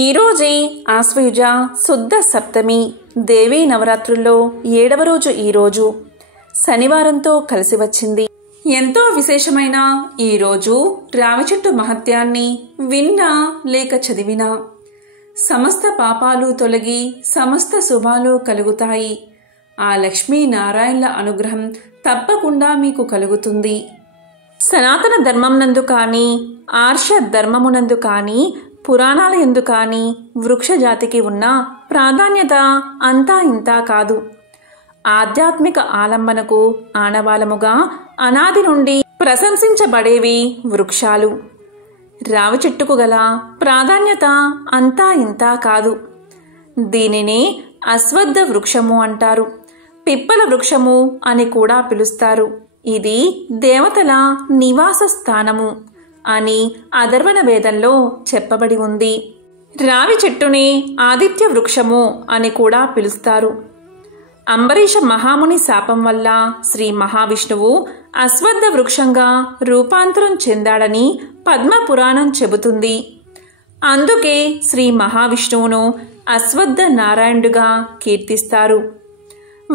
ఈరోజే ఆశ్వయుజ శుద్ధ సప్తమి దేవీ నవరాత్రుల్లో 7వ రోజు ఈరోజు శనివారంతో కలిసి వచ్చింది. ఎంతో విశేషమైన ఈరోజు రావి చెట్టు మహత్యాన్ని విన్నా లేక చదివినా సమస్త పాపాలు తొలగి సమస్త శుభాలు కలుగుతాయి. ఆ లక్ష్మీనారాయణల అనుగ్రహం తప్పకుండా మీకు కలుగుతుంది. సనాతన ధర్మమునందు కానీ ఆర్ష ధర్మమునందు కానీ పురాణాల యందు కానీ వృక్ష జాతికి ఉన్న ప్రాధాన్యత అంతా ఇంతా కాదు. ఆధ్యాత్మిక ఆలంబనకు ఆనవాలముగా అనాది నుండి ప్రశంసించబడేవి వృక్షాలు. రావి చెట్టుకు గల ప్రాధాన్యత అంతా ఇంతా కాదు. దీనినే అశ్వత్థ వృక్షము అంటారు. పిప్పల వృక్షము అని కూడా పిలుస్తారు. ఇది దేవతల నివాస స్థానము అని అథర్వణ వేదంలో చెప్పబడి ఉంది. రావి చెట్టుని ఆదిత్య వృక్షము అని కూడా పిలుస్తారు. అంబరీష మహాముని శాపం వల్ల శ్రీ మహావిష్ణువు అశ్వత్థ వృక్షంగా రూపాంతరం చెందాడని పద్మ పురాణం చెబుతుంది. అందుకే శ్రీ మహావిష్ణువును అశ్వత్థ నారాయణుడుగా కీర్తిస్తారు.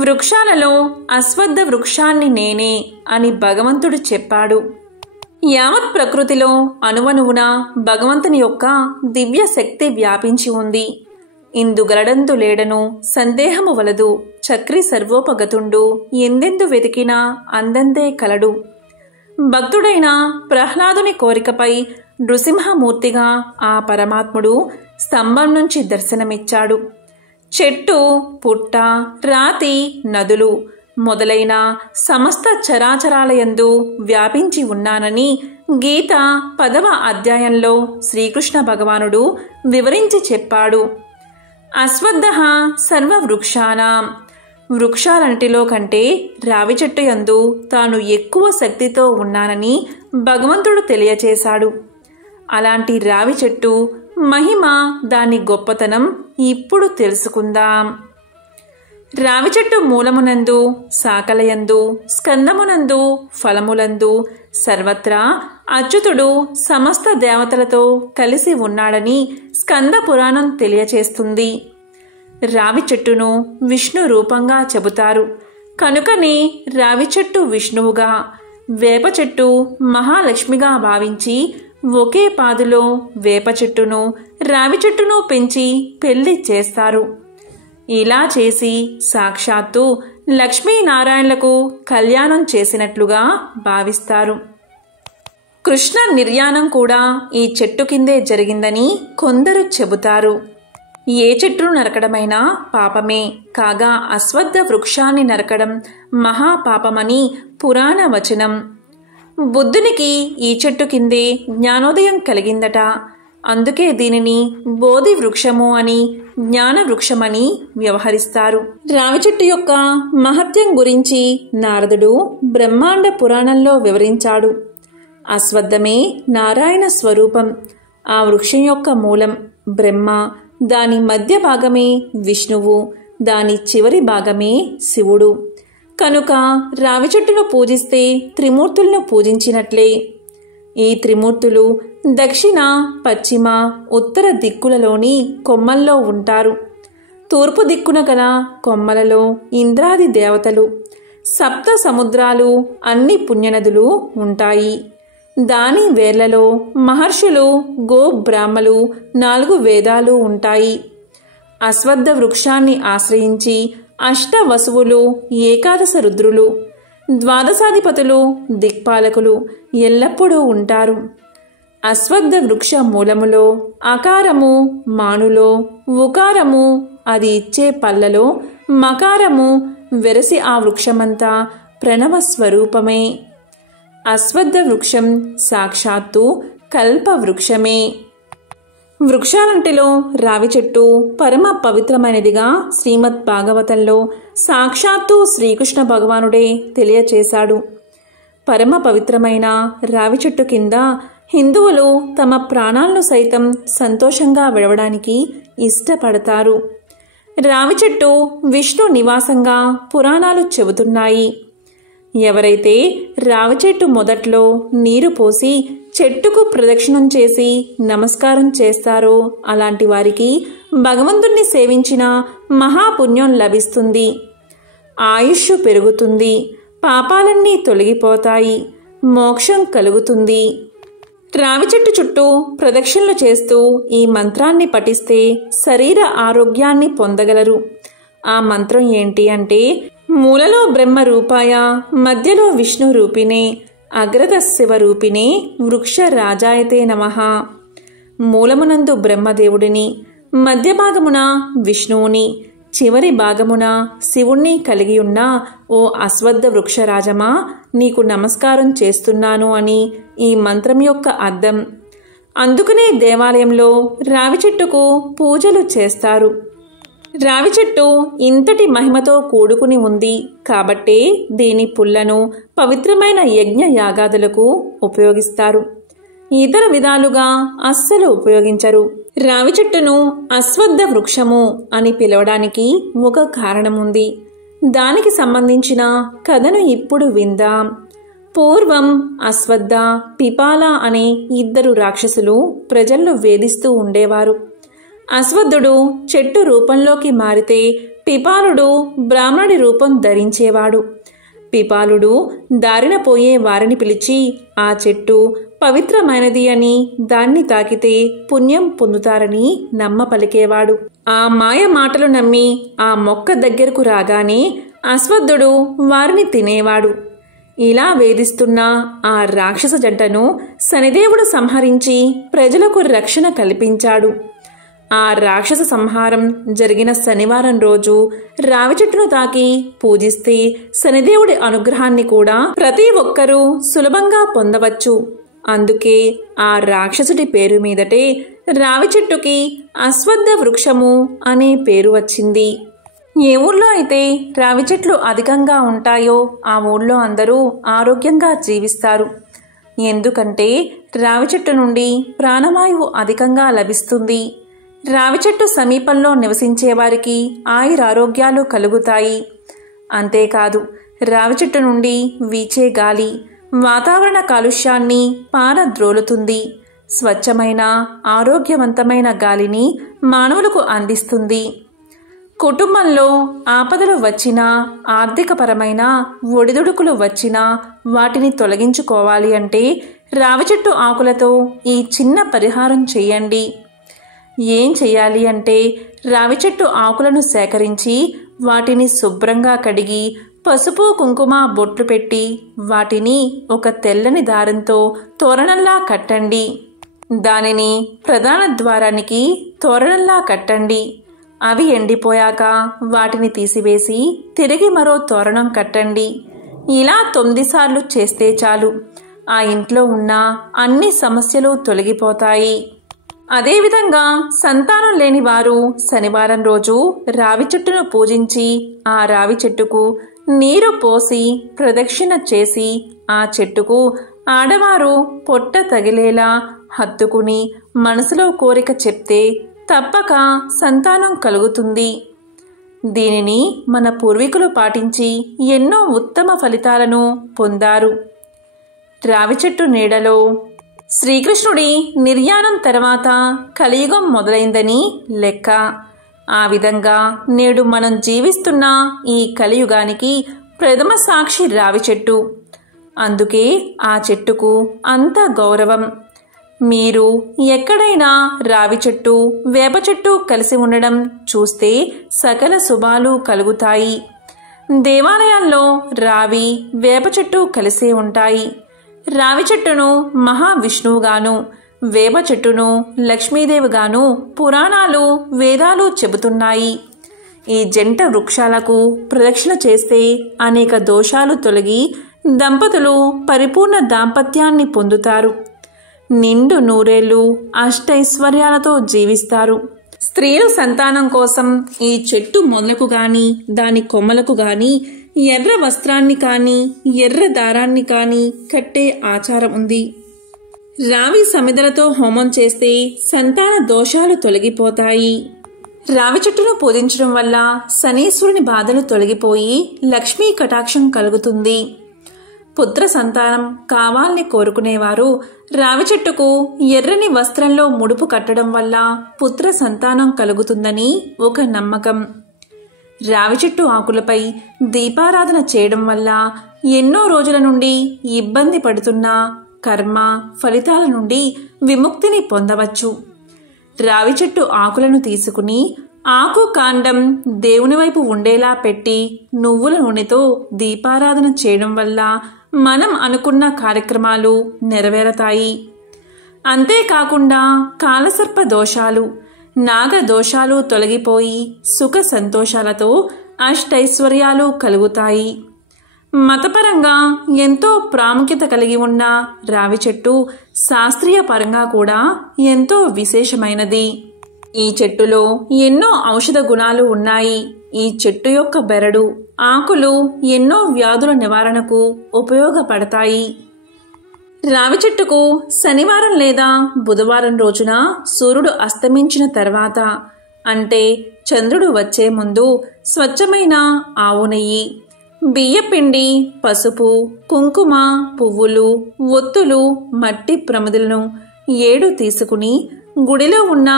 వృక్షాలలో అశ్వత్థ వృక్షాన్ని నేనే అని భగవంతుడు చెప్పాడు. యావత్ ప్రకృతిలో అణువణువున భగవంతుని యొక్క దివ్య శక్తి వ్యాపించి ఉంది. ఇందుగలడందు లేడను సందేహము వలదు. చక్రి సర్వోపగతుండు ఎందెందు వెతికినా అందందే కలడు. భక్తుడైన ప్రహ్లాదుని కోరికపై నృసింహమూర్తిగా ఆ పరమాత్ముడు స్తంభం నుంచి దర్శనమిచ్చాడు. చెట్టు, పుట్ట, రాతి, నదులు మొదలైన సమస్త చరాచరాలయందు వ్యాపించి ఉన్నానని గీత 10వ అధ్యాయంలో శ్రీకృష్ణ భగవానుడు వివరించి చెప్పాడు. అశ్వత్థః సర్వవృక్షానాం, వృక్షాలన్నిటిలో కంటే రావి చెట్టు యందు తాను ఎక్కువ శక్తితో ఉన్నానని భగవంతుడు తెలియచేశాడు. అలాంటి రావి చెట్టు మహిమ, దాని గొప్పతనం ఇప్పుడు తెలుసుకుందాం. రావి చెట్టు మూలమునందు, శాఖలయందు, స్కందమునందు, ఫలములందు సర్వత్రా అచ్యుతుడు సమస్త దేవతలతో కలిసి ఉన్నాడని స్కంద పురాణం తెలియచేస్తుంది. రావి చెట్టును విష్ణు రూపంగా చెబుతారు. కనుకనే రావి చెట్టు విష్ణువుగా, వేప చెట్టు మహాలక్ష్మిగా భావించి ఒకే పాదులో వేప చెట్టును రావి చెట్టును పెంచి పెళ్లి చేస్తారు. ఇలా చేసి సాక్షాత్తు లక్ష్మీనారాయణలకు కళ్యాణం చేసినట్లుగా భావిస్తారు. కృష్ణ నిర్యాణం కూడా ఈ చెట్టు కిందే జరిగిందని కొందరు చెబుతారు. ఏ చెట్టును నరకడమైనా పాపమే, కాగా అశ్వత్థ వృక్షాన్ని నరకడం మహాపాపమని పురాణ వచనం. బుద్ధునికి ఈ చెట్టు కిందే జ్ఞానోదయం కలిగిందట. అందుకే దీనిని బోధి వృక్షము అని, జ్ఞాన వృక్షమని వ్యవహరిస్తారు. రావి చెట్టు యొక్క మహత్యం గురించి నారదుడు బ్రహ్మాండ పురాణంలో వివరించాడు. అశ్వత్థమే నారాయణ స్వరూపం. ఆ వృక్షం యొక్క మూలం బ్రహ్మ, దాని మధ్య భాగమే విష్ణువు, దాని చివరి భాగమే శివుడు. కనుక రావి చెట్టును పూజిస్తే త్రిమూర్తులను పూజించినట్లే. ఈ త్రిమూర్తులు దక్షిణ, పశ్చిమ, ఉత్తర దిక్కులలోని కొమ్మల్లో ఉంటారు. తూర్పు దిక్కున గల కొమ్మలలో ఇంద్రాది దేవతలు, సప్త సముద్రాలు, అన్ని పుణ్యనదులు ఉంటాయి. దాని వేర్లలో మహర్షులు, గో బ్రాహ్మలు, 4 వేదాలు ఉంటాయి. అశ్వత్థ వృక్షాన్ని ఆశ్రయించి అష్టవసువులు, ఏకాదశ రుద్రులు, ద్వాదశాధిపతులు, దిక్పాలకులు ఎల్లప్పుడూ ఉంటారు. అశ్వత్థ వృక్ష మూలములో అకారము, మానులో ఉకారము, అది ఇచ్చే పళ్ళలో మకారము వెరసి ఆ వృక్షమంతా ప్రణవ స్వరూపమే. అశ్వత్థ వృక్షం సాక్షాత్తు కల్ప వృక్షమే. వృక్షాలంటిలో రావి చెట్టు పరమ పవిత్రమైనదిగా శ్రీమద్ భాగవతంలో సాక్షాత్తు శ్రీకృష్ణ భగవానుడే తెలియచేశాడు. పరమ పవిత్రమైన రావి చెట్టు కింద హిందువులు తమ ప్రాణాలను సైతం సంతోషంగా విడవడానికి ఇష్టపడతారు. రావి చెట్టు విష్ణు నివాసంగా పురాణాలు చెబుతున్నాయి. ఎవరైతే రావి చెట్టు మొదట్లో నీరు పోసి చెట్టుకు ప్రదక్షిణం చేసి నమస్కారం చేస్తారో అలాంటి వారికి భగవంతుణ్ణి సేవించిన మహాపుణ్యం లభిస్తుంది. ఆయుష్ పెరుగుతుంది, పాపాలన్నీ తొలగిపోతాయి, మోక్షం కలుగుతుంది. రావి చెట్టు చుట్టూ ప్రదక్షిణలు చేస్తూ ఈ మంత్రాన్ని పఠిస్తే శరీర ఆరోగ్యాన్ని పొందగలరు. ఆ మంత్రం ఏంటి అంటే, మూలలో బ్రహ్మ రూపాయ, మధ్యలో విష్ణు రూపిణే, అగ్రత శివ రూపిణే, వృక్ష రాజాయతే నమః. మూలమునందు బ్రహ్మదేవుడిని, మధ్య భాగమున విష్ణువుని, చివరి భాగమున శివుణ్ణి కలిగి ఉన్న ఓ అశ్వత్థ వృక్షరాజమా, నీకు నమస్కారం చేస్తున్నాను అని ఈ మంత్రం యొక్క అర్థం. అందుకనే దేవాలయంలో రావి చెట్టుకు పూజలు చేస్తారు. రావి చెట్టు ఇంతటి మహిమతో కూడుకుని ఉంది కాబట్టే దీని పుల్లను పవిత్రమైన యజ్ఞ యాగాదులకు ఉపయోగిస్తారు. ఇతర విధాలుగా అస్సలు ఉపయోగించరు. రావి చెట్టును అశ్వత్థ వృక్షము అని పిలవడానికి ఒక కారణముంది. దానికి సంబంధించిన కథను ఇప్పుడు విందాం. పూర్వం అశ్వత్థ, పిపాల అనే ఇద్దరు రాక్షసులు ప్రజలను వేధిస్తూ ఉండేవారు. అశ్వత్థుడు చెట్టు రూపంలోకి మారితే పిపాలుడు బ్రాహ్మణుడి రూపం ధరించేవాడు. పిపాలుడు దారిన పోయే వారిని పిలిచి ఆ చెట్టు పవిత్రమైనది అని, దాన్ని తాకితే పుణ్యం పొందుతారని నమ్మ పలికేవాడు. ఆ మాయ మాటలు నమ్మి ఆ మొక్క దగ్గరకు రాగానే అశ్వత్థుడు వారిని తినేవాడు. ఇలా వేధిస్తున్న ఆ రాక్షస జంటను శనిదేవుడు సంహరించి ప్రజలకు రక్షణ కల్పించాడు. ఆ రాక్షస సంహారం జరిగిన శనివారం రోజు రావి చెట్టును తాకి పూజిస్తే శనిదేవుడి అనుగ్రహాన్ని కూడా ప్రతి ఒక్కరూ సులభంగా పొందవచ్చు. అందుకే ఆ రాక్షసుడి పేరు మీదటే రావి చెట్టుకి అశ్వత్థ వృక్షము అనే పేరు వచ్చింది. ఏ ఊళ్ళో అయితే రావి చెట్లు అధికంగా ఉంటాయో ఆ ఊళ్ళో అందరూ ఆరోగ్యంగా జీవిస్తారు. ఎందుకంటే రావి చెట్టు నుండి ప్రాణవాయువు అధికంగా లభిస్తుంది. రావి చెట్టు సమీపంలో నివసించే వారికి ఆయురారోగ్యాలు కలుగుతాయి. అంతేకాదు, రావి చెట్టు నుండి వీచే గాలి వాతావరణ కాలుష్యాన్ని పారద్రోలుతుంది. స్వచ్ఛమైన ఆరోగ్యవంతమైన గాలిని మానవులకు అందిస్తుంది. కుటుంబంలో ఆపదలు వచ్చినా, ఆర్థికపరమైన ఒడిదుడుకులు వచ్చినా వాటిని తొలగించుకోవాలి అంటే రావి చెట్టు ఆకులతో ఈ చిన్న పరిహారం చేయండి. ఏం చెయ్యాలి అంటే, రావి చెట్టు ఆకులను సేకరించి వాటిని శుభ్రంగా కడిగి పసుపు కుంకుమ బొట్లు పెట్టి వాటిని ఒక తెల్లని దారంతో తోరణంలా కట్టండి. దానిని ప్రధాన ద్వారానికి తోరణంలా కట్టండి. అవి ఎండిపోయాక వాటిని తీసివేసి తిరిగి మరో తోరణం కట్టండి. ఇలా 9 సార్లు చేస్తే చాలు, ఆ ఇంట్లో ఉన్న అన్ని సమస్యలు తొలగిపోతాయి. అదేవిధంగా సంతానం లేని వారు శనివారం రోజు రావి చెట్టును పూజించి ఆ రావి చెట్టుకు నీరు పోసి ప్రదక్షిణ చేసి ఆ చెట్టుకు ఆడవారు పొట్ట తగిలేలా హత్తుకుని మనసులో కోరిక చెప్తే తప్పక సంతానం కలుగుతుంది. దీనిని మన పూర్వీకులు పాటించి ఎన్నో ఉత్తమ ఫలితాలను పొందారు. రావి చెట్టు నీడలో శ్రీకృష్ణుడి నిర్యాణం తర్వాత కలియుగం మొదలైందని లెక్క. ఆ విధంగా నేడు మనం జీవిస్తున్న ఈ కలియుగానికి ప్రథమ సాక్షి రావి చెట్టు. అందుకే ఆ చెట్టుకు అంత గౌరవం. మీరు ఎక్కడైనా రావి చెట్టు, వేప చెట్టు కలిసి ఉండడం చూస్తే సకల శుభాలు కలుగుతాయి. దేవాలయాల్లో రావి, వేప చెట్టు కలిసే ఉంటాయి. రావి చెట్టును మహావిష్ణువుగాను, వేప చెట్టును లక్ష్మీదేవిగాను పురాణాలు, వేదాలు చెబుతున్నాయి. ఈ జంట వృక్షాలకు ప్రదక్షిణ చేస్తే అనేక దోషాలు తొలగి దంపతులు పరిపూర్ణ దాంపత్యాన్ని పొందుతారు. నిండు నూరేళ్లు అష్టైశ్వర్యాలతో జీవిస్తారు. స్త్రీలు సంతానం కోసం ఈ చెట్టు మొదలకు గాని దాని కొమ్మలకు గాని ఎర్ర వస్త్రాన్ని కానీ ఎర్ర దారాన్ని కానీ కట్టే ఆచారం ఉంది. రావి సమిధలతో హోమం చేస్తే సంతాన దోషాలు తొలగిపోతాయి. రావి చెట్టును పూజించడం వల్ల శనీశ్వరుని బాధలు తొలగిపోయి లక్ష్మీ కటాక్షం కలుగుతుంది. పుత్ర సంతానం కావాలని కోరుకునేవారు రావి చెట్టుకు ఎర్రని వస్త్రంలో ముడుపు కట్టడం వల్ల పుత్ర సంతానం కలుగుతుందని ఒక నమ్మకం. రావి చెట్టు ఆకులపై దీపారాధన చేయడం వల్ల ఎన్నో రోజుల నుండి ఇబ్బంది పడుతున్న కర్మ ఫలితాల నుండి విముక్తిని పొందవచ్చు. రావి చెట్టు ఆకులను తీసుకుని ఆకు కాండం దేవుని వైపు ఉండేలా పెట్టి నువ్వుల నూనెతో దీపారాధన చేయడం వల్ల మనం అనుకున్న కార్యక్రమాలు నెరవేరతాయి. అంతేకాకుండా కాలసర్ప దోషాలు, నాగ దోషాలు తొలగిపోయి సుఖ సంతోషాలతో అష్టైశ్వర్యాలు కలుగుతాయి. మతపరంగా ఎంతో ప్రాముఖ్యత కలిగి ఉన్న రావి చెట్టు శాస్త్రీయ పరంగా కూడా ఎంతో విశేషమైనది. ఈ చెట్టులో ఎన్నో ఔషధ గుణాలు ఉన్నాయి. ఈ చెట్టు యొక్క బెరడు, ఆకులు ఎన్నో వ్యాధుల నివారణకు ఉపయోగపడతాయి. రావి చెట్టుకు శనివారం లేదా బుధవారం రోజున సూర్యుడు అస్తమించిన తర్వాత, అంటే చంద్రుడు వచ్చే ముందు స్వచ్ఛమైన ఆవు నెయ్యి, బియ్యపిండి, పసుపు, కుంకుమ, పువ్వులు, ఒత్తులు, మట్టి ప్రమిదలను 7 తీసుకుని గుడిలో ఉన్న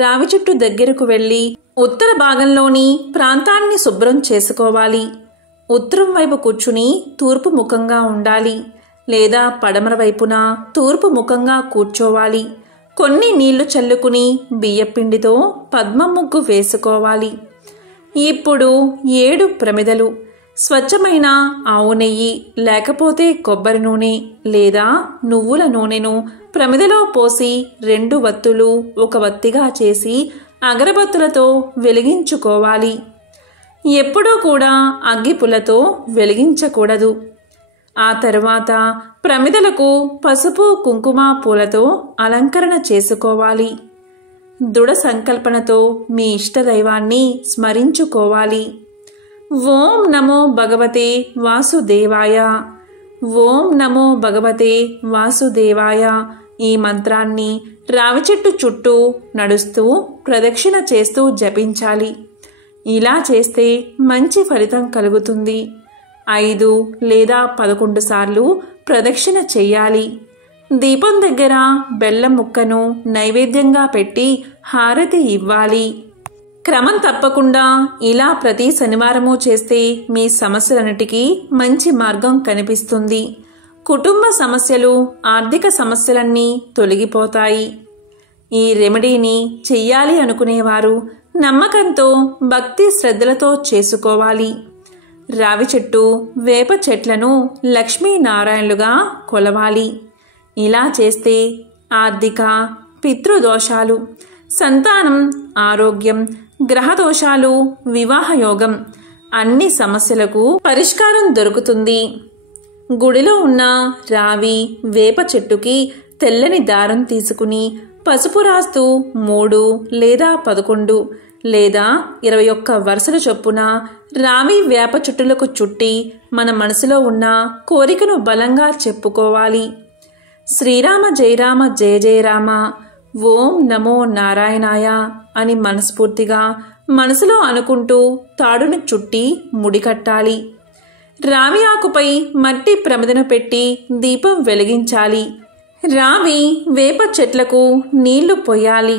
రావి చెట్టు దగ్గరకు వెళ్లి ఉత్తర భాగంలోని ప్రాంతాన్ని శుభ్రం చేసుకోవాలి. ఉత్తరం వైపు కూర్చుని తూర్పు ముఖంగా ఉండాలి, లేదా పడమర వైపున తూర్పు ముఖంగా కూర్చోవాలి. కొన్ని నీళ్లు చల్లుకుని బియ్యపిండితో పద్మ ముగ్గు వేసుకోవాలి. ఇప్పుడు 7 ప్రమిదలు, స్వచ్ఛమైన ఆవు నెయ్యి లేకపోతే కొబ్బరి నూనె లేదా నువ్వుల నూనెను ప్రమిదలో పోసి 2 వత్తులు 1 వత్తిగా చేసి అగరబత్తులతో వెలిగించుకోవాలి. ఎప్పుడూ కూడా అగ్గిపుల్లతో వెలిగించకూడదు. ఆ తరువాత ప్రమిదలకు పసుపు కుంకుమ పూలతో అలంకరణ చేసుకోవాలి. దృఢ సంకల్పనతో మీ ఇష్టదైవాన్ని స్మరించుకోవాలి. ఓం నమో భగవతే వాసుదేవాయ, ఓం నమో భగవతే వాసుదేవాయ ఈ మంత్రాన్ని రావి చెట్టు చుట్టూ నడుస్తూ ప్రదక్షిణ చేస్తూ జపించాలి. ఇలా చేస్తే మంచి ఫలితం కలుగుతుంది. 5 లేదా 11 సార్లు ప్రదక్షిణ చెయ్యాలి. దీపం దగ్గర బెల్లం ముక్కను నైవేద్యంగా పెట్టి హారతి ఇవ్వాలి. క్రమం తప్పకుండా ఇలా ప్రతి శనివారము చేస్తే మీ సమస్యలన్నిటికీ మంచి మార్గం కనిపిస్తుంది. కుటుంబ సమస్యలు, ఆర్థిక సమస్యలన్నీ తొలగిపోతాయి. ఈ రెమెడీని చెయ్యాలి అనుకునేవారు నమ్మకంతో భక్తి శ్రద్ధలతో చేసుకోవాలి. రావి చెట్టు, వేప చెట్లను లక్ష్మీనారాయణలుగా కొలవాలి. ఇలా చేస్తే ఆర్థిక, పితృదోషాలు, సంతానం, ఆరోగ్యం, గ్రహదోషాలు, వివాహయోగం అన్ని సమస్యలకు పరిష్కారం దొరుకుతుంది. గుడిలో ఉన్న రావి, వేప చెట్టుకి తెల్లని దారం తీసుకుని పసుపు రాస్తూ 3 లేదా 11 లేదా 21 వరుసల చొప్పున రావి, వేప చెట్టులకు చుట్టి మన మనసులో ఉన్న కోరికను బలంగా చెప్పుకోవాలి. శ్రీరామ జయరామ జయ జయ రామ, ఓం నమో నారాయణాయ అని మనస్ఫూర్తిగా మనసులో అనుకుంటూ తాడును చుట్టి ముడికట్టాలి. రావి ఆకుపై మట్టి ప్రమిదను పెట్టి దీపం వెలిగించాలి. రావి, వేప చెట్లకు నీళ్లు పొయ్యాలి.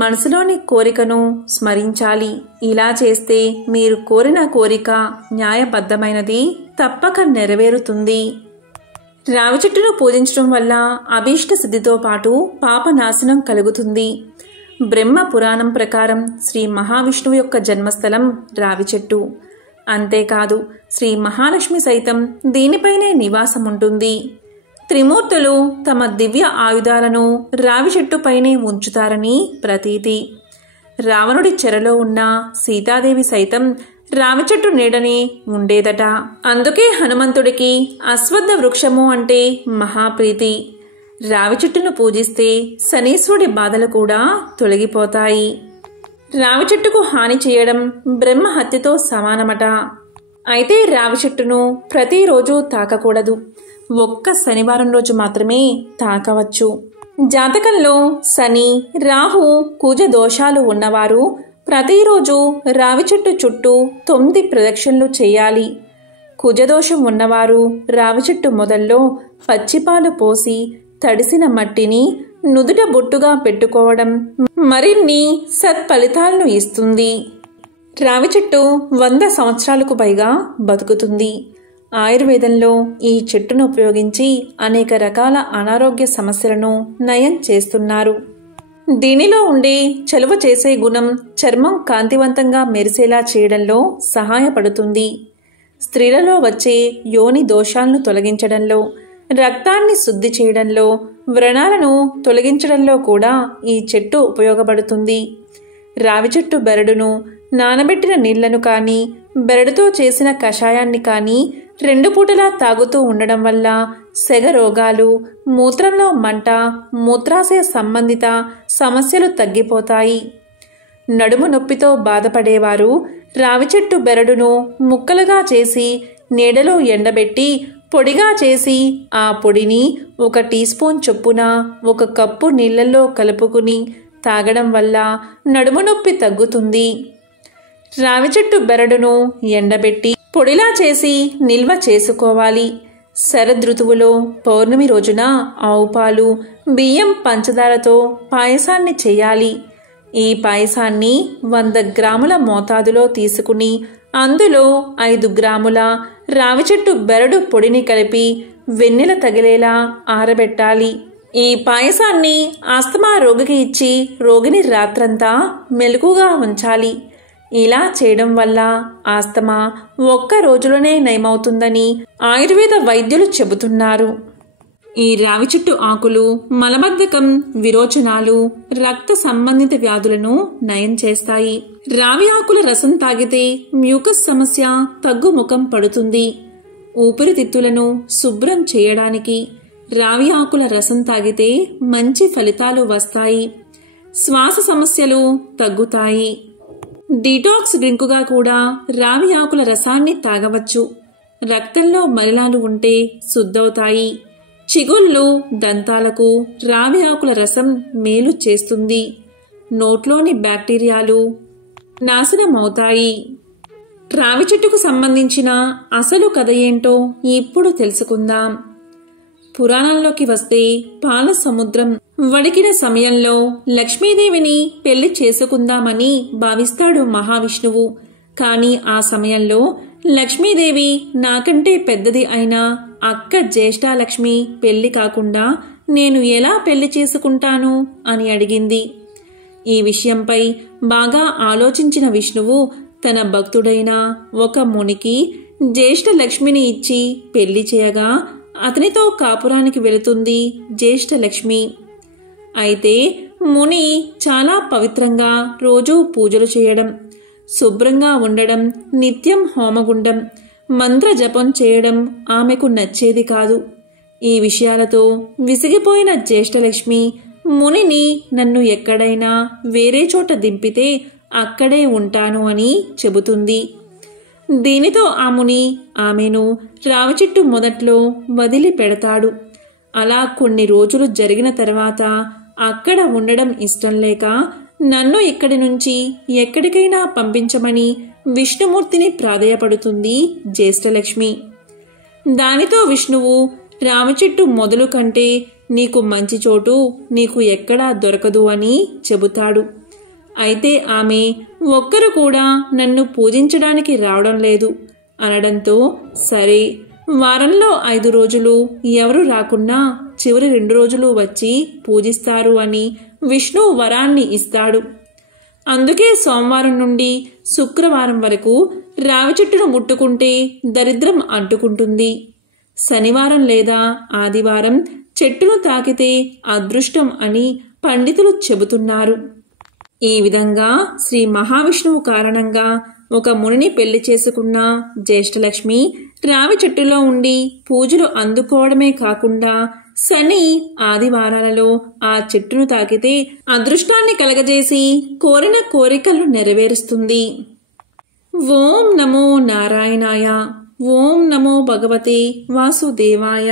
మనసులోని కోరికను స్మరించాలి. ఇలా చేస్తే మీరు కోరిన కోరిక న్యాయబద్ధమైనది, తప్పక నెరవేరుతుంది. రావి చెట్టును పూజించడం వల్ల అభీష్ట సిద్ధితో పాటు పాపనాశనం కలుగుతుంది. బ్రహ్మ పురాణం ప్రకారం శ్రీ మహావిష్ణువు యొక్క జన్మస్థలం రావి చెట్టు. అంతేకాదు శ్రీ మహాలక్ష్మి సైతం దీనిపైనే నివాసం ఉంటుంది. త్రిమూర్తులు తమ దివ్య ఆయుధాలను రావి చెట్టుపైనే ఉంచుతారని ప్రతీతి. రావణుడి చెరలో ఉన్న సీతాదేవి సైతం రావి చెట్టు నీడనే ఉండేదట. అందుకే హనుమంతుడికి అశ్వత్థ వృక్షము అంటే మహాప్రీతి. రావి చెట్టును పూజిస్తే శనీశ్వరుడి బాధలు కూడా తొలగిపోతాయి. రావి చెట్టుకు హాని చేయడం బ్రహ్మహత్యతో సమానమట. అయితే రావి చెట్టును ప్రతిరోజు తాకకూడదు. ఒక్క శనివారం రోజు మాత్రమే తాకవచ్చు. జాతకంలో శని, రాహు, కుజ దోషాలు ఉన్నవారు ప్రతిరోజు రావి చెట్టు చుట్టూ 9 ప్రదక్షిణలు చేయాలి. కుజదోషం ఉన్నవారు రావి చెట్టు మొదల్లో పచ్చిపాలు పోసి తడిసిన మట్టిని నుదుట బొట్టుగా పెట్టుకోవడం మరిన్ని సత్ఫలితాలను ఇస్తుంది. రావి చెట్టు 100 సంవత్సరాలకు పైగా బతుకుతుంది. ఆయుర్వేదంలో ఈ చెట్టును ఉపయోగించి అనేక రకాల అనారోగ్య సమస్యలను నయం చేస్తున్నారు. దీనిలో ఉండే చలువ చేసే గుణం చర్మం కాంతివంతంగా మెరిసేలా చేయడంలో సహాయపడుతుంది. స్త్రీలలో వచ్చే యోని దోషాలను తొలగించడంలో, రక్తాన్ని శుద్ధి చేయడంలో, వ్రణాలను తొలగించడంలో కూడా ఈ చెట్టు ఉపయోగపడుతుంది. రావి చెట్టు బెరడును, నానబెట్టిన నీళ్లను కానీ, బెరడుతో చేసిన కషాయాన్ని కానీ 2 పూటలా తాగుతూ ఉండడం వల్ల సెగ రోగాలు, మూత్రంలో మంట, మూత్రాశయ సంబంధిత సమస్యలు తగ్గిపోతాయి. నడుము నొప్పితో బాధపడేవారు రావి చెట్టు బెరడును ముక్కలుగా చేసి నీడలో ఎండబెట్టి పొడిగా చేసి ఆ పొడిని 1 టీ స్పూన్ చొప్పున 1 కప్పు నీళ్లలో కలుపుకుని తాగడం వల్ల నడుము నొప్పి తగ్గుతుంది. రావి చెట్టు బెరడును ఎండబెట్టి పొడిలా చేసి నిల్వ చేసుకోవాలి. శరదృతువులో పౌర్ణమి రోజున ఆవు పాలు, బియ్యం, పంచదారతో పాయసాన్ని చేయాలి. ఈ పాయసాన్ని 100 గ్రాముల మోతాదులో తీసుకుని అందులో 5 గ్రాముల రావి చెట్టు బెరడు పొడిని కలిపి వెన్నెల తగిలేలా ఆరబెట్టాలి. ఈ పాయసాన్ని ఆస్తమా రోగికి ఇచ్చి రోగిని రాత్రంతా మెలకుగా ఉంచాలి. ఇలా చేయడం వల్ల ఆస్తమా 1 రోజులోనే నయమవుతుందని ఆయుర్వేద వైద్యులు చెబుతున్నారు. ఈ రావి చెట్టు ఆకులు మలబద్ధకం, విరోచనాలు, రక్త సంబంధిత వ్యాధులను నయం చేస్తాయి. రావి ఆకుల రసం తాగితే మ్యూకస్ సమస్య తగ్గుముఖం పడుతుంది. ఊపిరితిత్తులను శుభ్రం చేయడానికి రావి ఆకుల రసం తాగితే మంచి ఫలితాలు వస్తాయి. శ్వాస సమస్యలు తగ్గుతాయి. డీటాక్స్ డ్రింకుగా కూడా రావి ఆకుల రసాన్ని తాగవచ్చు. రక్తంలో మలినాలు ఉంటే శుద్ధవుతాయి. చిగుళ్ళు, దంతాలకు రావి ఆకుల రసం మేలు చేస్తుంది. నోట్లోని బ్యాక్టీరియాలు నాశనమవుతాయి. రావి చెట్టుకు సంబంధించిన అసలు కథ ఏంటో ఇప్పుడు తెలుసుకుందాం. పురాణాల్లోకి వస్తే పాల సముద్రం వడికిన సమయంలో లక్ష్మీదేవిని పెళ్లి చేసుకుందామని భావిస్తాడు మహావిష్ణువు. కాని ఆ సమయంలో లక్ష్మీదేవి నాకంటే పెద్దది అయిన అక్క జ్యేష్ఠాలక్ష్మి పెళ్లి కాకుండా నేను ఎలా పెళ్లి చేసుకుంటాను అని అడిగింది. ఈ విషయంపై బాగా ఆలోచించిన విష్ణువు తన భక్తుడైన ఒక మునికి జ్యేష్ఠలక్ష్మిని ఇచ్చి పెళ్లి చేయగా అతనితో కాపురానికి వెళుతుంది జ్యేష్ఠలక్ష్మి. అయితే ముని చాలా పవిత్రంగా రోజూ పూజలు చేయడం, శుభ్రంగా ఉండడం, నిత్యం హోమగుండం, మంత్ర జపం చేయడం ఆమెకు నచ్చేది కాదు. ఈ విషయాలతో విసిగిపోయిన జ్యేష్ఠలక్ష్మి మునిని నన్ను ఎక్కడైనా వేరే చోట దింపితే అక్కడే ఉంటాను అని చెబుతుంది. దీనితో ఆ ముని ఆమెను రావి చెట్టు మొదట్లో వదిలి పెడతాడు. అలా కొన్ని రోజులు జరిగిన తర్వాత అక్కడ ఉండడం ఇష్టం లేక నన్ను ఇక్కడి నుంచి ఎక్కడికైనా పంపించమని విష్ణుమూర్తిని ప్రాధేయపడుతుంది జ్యేష్ఠలక్ష్మి. దానితో విష్ణువు రావి చెట్టు మొదలు కంటే నీకు మంచి చోటు నీకు ఎక్కడా దొరకదు అని చెబుతాడు. అయితే ఆమె ఒక్కరు కూడా నన్ను పూజించడానికి రావడం లేదు అనడంతో సరే వారంలో 5 రోజులు ఎవరు రాకున్నా చివరి 2 రోజులు వచ్చి పూజిస్తారు అని విష్ణు వరాన్ని ఇస్తాడు. అందుకే సోమవారం నుండి శుక్రవారం వరకు రావి చెట్టును ముట్టుకుంటే దరిద్రం అంటుకుంటుంది. శనివారం లేదా ఆదివారం చెట్టును తాకితే అదృష్టం అని పండితులు చెబుతున్నారు. ఈ విధంగా శ్రీ మహావిష్ణువు కారణంగా ఒక మునిని పెళ్లి చేసుకున్న జ్యేష్ఠలక్ష్మి రావి చెట్టులో ఉండి పూజలు అందుకోవడమే కాకుండా శని, ఆదివారాలలో ఆ చెట్టును తాకితే అదృష్టాన్ని కలగజేసి కోరిన కోరికలను నెరవేరుస్తుంది. ఓం నమో నారాయణాయ. ఓం నమో భగవతే వాసుదేవాయ.